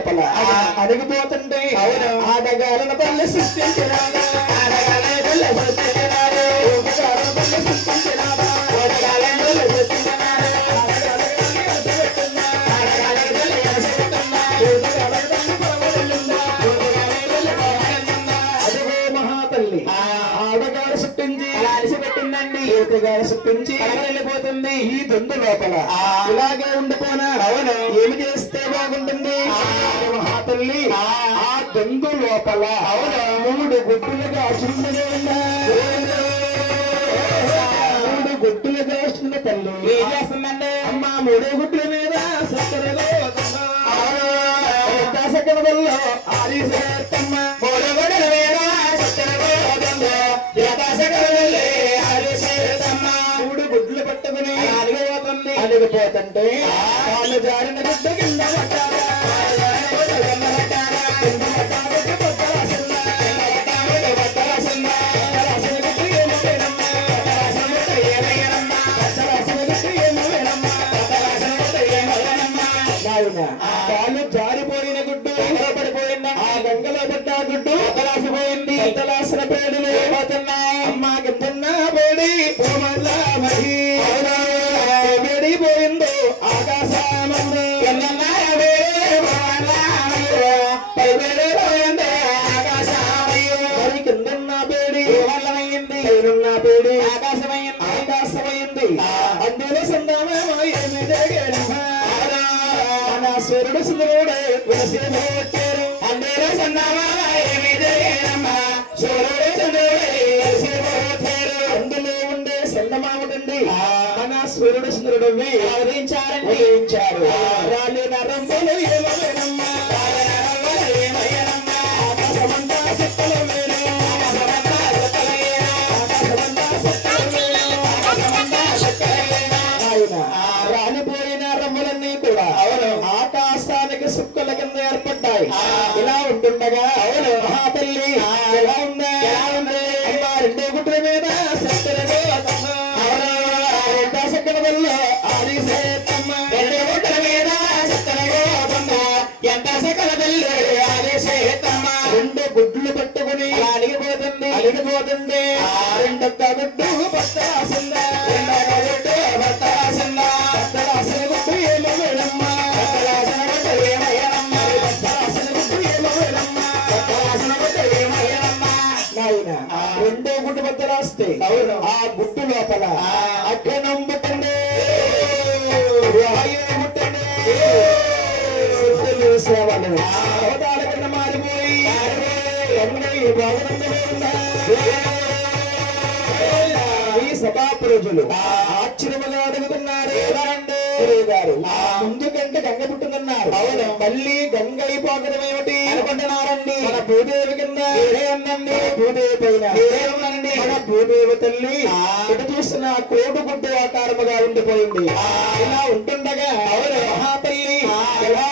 లోపల అడిగిపోతుంటే ఆడగాలను తల్లి సృష్టించినాడు ఆడగాలను తల్లి సృష్టించినాడు ఊటగాలను తల్లి సృష్టించినాడు ఊటగాలను తల్లి సృష్టించినాడు అదిగో మహాతల్లి ఆడగారు సృష్టించి అలా అలిసిపెట్టిందండి ఊటగారు సృష్టించి వెళ్ళిపోతుంది ఈ దొందు లోపల ఇలాగే ఉండిపోనా అవును ఏమి చేస్తే బాగుంటుంది మహాతల్లి ఆ దొందు లోపల అవును 3 గుడ్డులుగా చుండునే మూడు గుడ్డులుగా వస్తున్న తల్లి ఏం చేస్తుందండి అమ్మ 3 గుడ్ల మీద సక్కరలో సక్కరలో ఆరిసేత్తమ్మ 3 గుడ్ల మీద సక్కరలో ఆరిసేత్తమ్మ 3 గుడ్లు పట్టుకుని అలిగిపోతుంటే వాళ్ళు జారిన గుడ్డ కింద పట్టారా కాళ్ళు జారిపోయిన గుడ్డు పడిపోయిందా ఆ గంగలో పడ్డ గుడ్డు తలాసిపోయింది తలాసిన పేడులు అమ్మా కిందన్న పేడి పోయిందో ఆకాశమందు మరి కిందన్న పేడి వల్లమైంది పైనున్న పేడి ఆకాశమైంది అందులో సందామేమో ఏమి జరిగేనమ్మా సూర్యుడు సుందరుడే విలసిపోతారు అందులో సందామా ఏమి జరిగేనమ్మా సూర్యుడు సుందరుడే విలసిపోతారు అందులో ఉండే సందమాముడండి మన సూర్యుడు సుందరుడు ఉదయించారు రాలి నరంబులు ఏమవేనమ్మా ఆకాశమంతా సుత్తలు వేరు రాలిపోయిన రంగులన్నీ కూడా అవును ఆకాశానికి సుక్కల కింద ఏర్పడ్డాయి ఇలా ఉంటుండగా అవును మహాతల్లి ఎలా ఉందా అమ్మా 2 గుడ్ల మీద సక్కరలో ఆరిసేత్తమ్మ 2 గుడ్ల మీద సక్కరలో ఎంత సక్కరదల్లి ఆరిసేత్తమ్మ 2 గుడ్లు పట్టుకుని అలిగిపోతుంది రెండొక్క గుడ్డు పట్టరాసిందా రెండో గుడ్డు మధ్య రాస్తే ఆ గుడ్డు లోపల అగ్నం పుట్టండి వాయువు పుట్టండి సేవలు అవతాల కింద మారిపోయి ఈ సభా ప్రజలు ఆశ్చర్యముగా అడుగుతున్నారు గారు ముందు కంటే గంగ పుట్టిందన్నారు అవును మళ్ళీ గంగ అయిపోకడం ఏమిటి అనుకుంటున్నారండి మన భూదేవి కింద ఉందండి భూదేవి పైన ఉందండి మన భూదేవి తల్లి ఇటు చూస్తున్న కోటు గుడ్డు ఆకారముగా ఉండిపోయింది ఇలా ఉంటుండగా అవును మహాతల్లి ఎలా